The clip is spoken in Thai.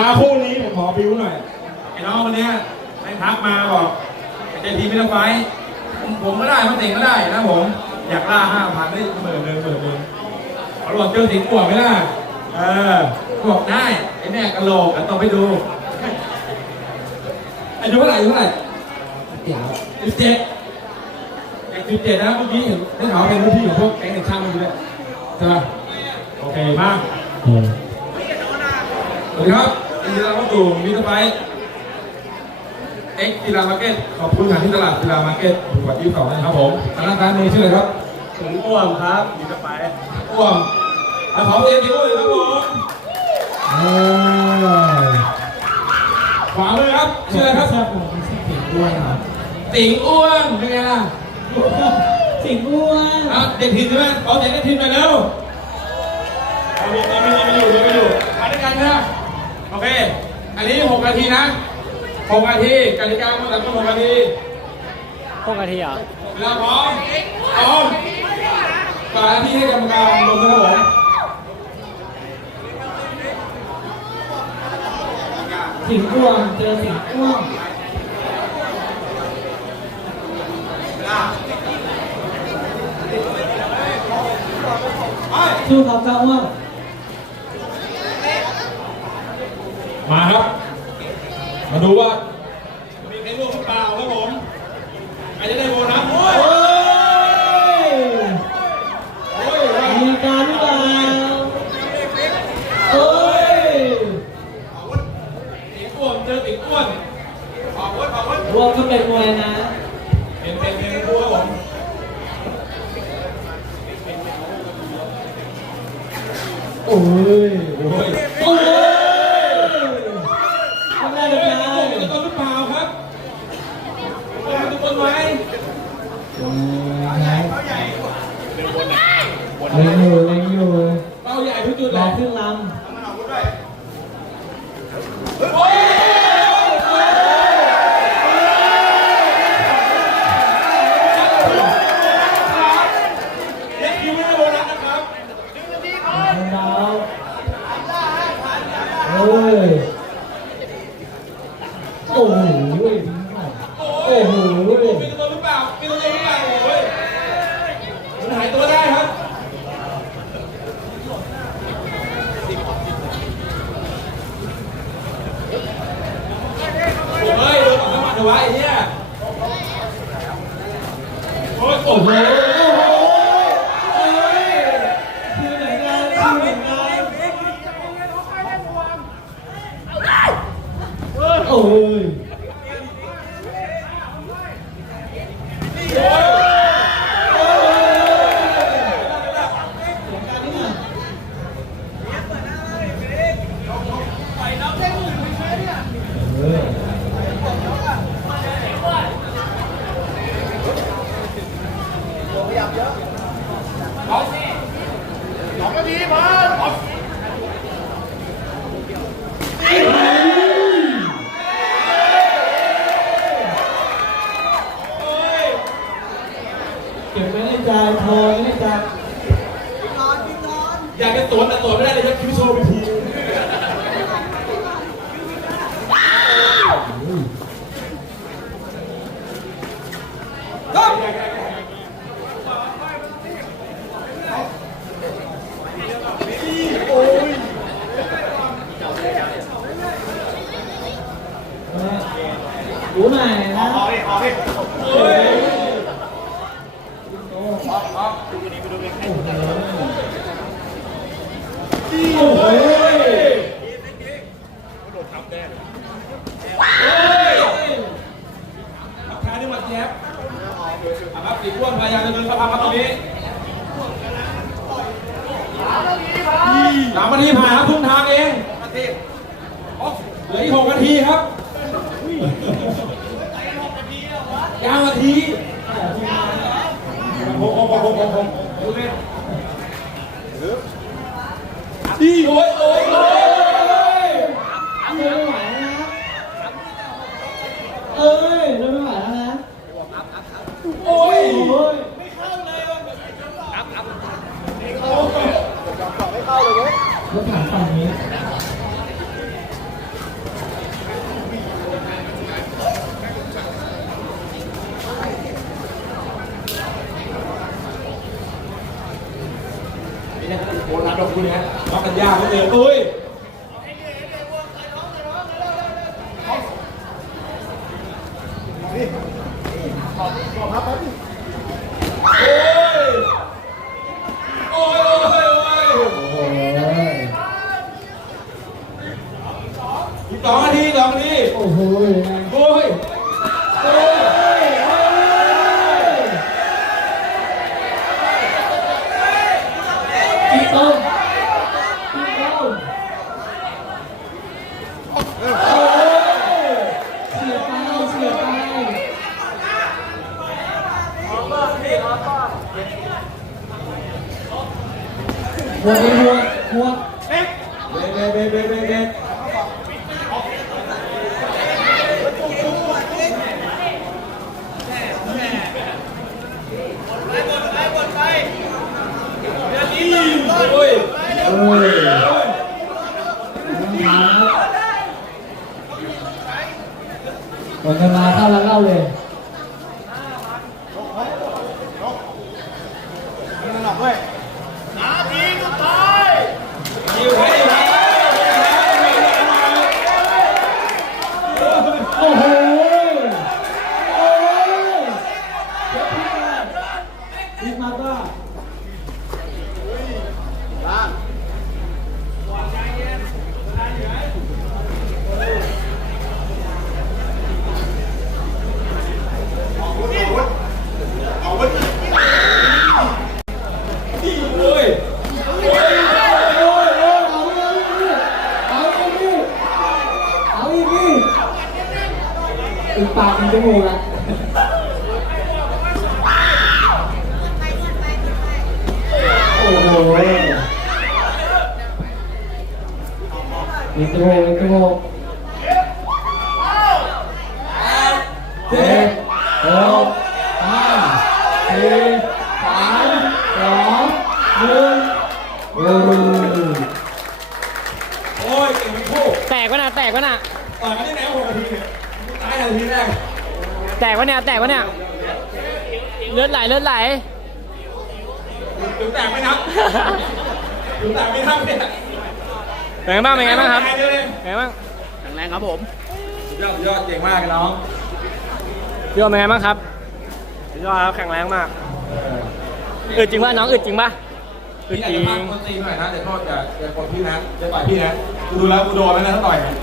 มาคู่นี้ผมขอบิวหน่อยไอ้น้องคนเนี้ยแม่งทักมาบอกใจทีมไม่ต้องไฟท์ผมผมก็ได้มันเต็งก็ได้นะผม อยากล่าห้าพันได้หมื่นหนึ่งหมื่นหนึ่งเขาบอกเจอสิงห์กว่าไหมล่ะเออบอกได้ไอ้แม่กะโหลกกันต้องไปดูอายุเท่าไหร่อายุเท่าไหร่เดี๋ยวสิบเจ็ดเด็กสิบเจ็ดนะเมื่อกี้เห็นได้ข่าวว่าเป็นรุ่นพี่ของพวกแก๊งเด็กช่างมันอยู่ด้วยใช่ไหมโอเคมากอืมสวัสดีครับ ยินดีต้อนรับเข้าสู่มิตรไฟเอ็กซ์กีฬามาร์เก็ตขอบคุณทางที่ตลาดกีฬามาร์เก็ตถูกกว่าที่สองนะครับผมธนาคารนี้ชื่ออะไรครับถึงอ้วมครับมีสไปอ้วมแล้วขอเสียงที่อ้วมเลยครับผมเออขวามือครับชื่ออะไรครับชอบผมชื่อสิงห์อ้วนครับติ๋งอ้วนเป็นไงล่ะสิงห์อ้วนอะเด็กทีมใช่ไหมขอเสียงเด็กทีมหน่อยเร็วเอามีมีมีมีอยู่มีมีอยู่มาด้วยกันนะ โอเค อันนี้หกนาทีนะหกนาทีกติกาเมื่อไหร่ก็หกนาทีพวกกะทิอะเวลาพร้อมพร้อมฝากหน้าที่ให้กรรมการลงนะครับผมสิงห์อ้วนเจอสิงห์อ้วนสู้เขาเจ้าอ้วน มาครับ มาดูว่ามีใครร่วมหรือเปล่าครับผมใครจะได้โบนัสโอ้ยโอ้ยโอ้ยมีอาการหรือเปล่าเอ้ยติ๋งอ้วนเจอติ๋งอ้วนขอบคุณขอบคุณรวมก็เป็นมวยนะ เป็นเป็นเป็นครูครับผมโอ้ยโอ้ย เล็งอยู่เล็งอยู่เป้าใหญ่ทุกจุดรเลอยครึ่งลโอ้ยเด็กคิวไม่ได้โบนัสนะครับำดาวเอ้ย โอ้โหโอ้โห มีตัวหรือเปล่ามีตัวหรือเปล่าโอ้ยมันหายตัวได้ครับเฮ้ยโดนต่อสมัครเอาไว้ไอ้เนี่ยโอ้ยโอ้โห คือเหมือนกันคือเหมือนกันโอ้ยเออ เก็บไว้ในใจโทรไว้ในใจ อยากจะสวนแต่สวไม่ได้เลยครับคิวโชว์ไปที รู้หน่อยนะโอ้ยโอ้ยโอ้ยรับทานนี่มาแจ๊บอะครับสีอ้วนพยายามจะเดินสะพานครับตรงนี้สามนาทีผ่านครับครึ่งทางเองอ๋อเหลืออีกหกนาทีครับ ยาวนาทีหกหกหกหกหกหกดูดิดีโอ้ยโอ้ยโอ้ยเดินไม่ไหวแล้วนะเอ้ยเดินไม่ไหวแล้วนะโอ้ย โอ้ย รถถังฝั่งนี้ เนี่ย โอ้รับดอกคุณนะน็อกกันยากเหลือเกินอุ้ยโอ้ยโอ้ยโอ้ยโอ้ยอีกสองนาทีสองนาที โอ้โหยังไง โอ้ยโอ้ย อีกต้นอีกต้นโอ้ยเสียไปเสียไป หัวหัวหัวเบ๊เบ๊เบ๊เบ๊เบ๊เบ๊โอ้ยเอ้ยโอ้ย มาครับคนจะมาเข้าแล้วเล่าเลย ยิวให้ดิ โอ้โห โอ้ยเจ็บพี่มาพี่มาบ้า โอ้ย โอ้ยโอ้ยเอาอีกนี่เอาอีกนี่เอาอีกนี่อีก ปากมันจมูกละโอ้โหอีกจมูกอีกจมูกเจ็ดหกห้าสี่สามสองหนึ่งโอ้ยโอ้ยเก่งทั้งคู่แตกวะน่ะแตกวะน่ะต่อยกันได้แล้วหกนาทีเนี่ย ตายนาทีแรกแตกวะเนี่ย แตกวะเนี่ย เลือดไหล เลือดไหล ถึงแตกไม่นับถึงแตกไม่นับเนี่ยเป็นไงบ้าง เป็นไงบ้างครับ ตยเลยเป็นไงบ้างแข็งแรงครับผม สุดยอดสุดยอดเก่งมากเลยน้องพี่โอมเป็นไงบ้างครับสุดยอดครับ แข็งแรงมาก อึดจริงป่ะน้องอึดจริงป่ะอึดพี่อาจจริจะง พลาดคนตีหน่อยนะเดี๋ยวโทษอย่าอย่ากดพี่นะอย่าปล่อยพี่นะกูดูแล้วกูโดนแล้วนะถ้าต่อยเนี่ย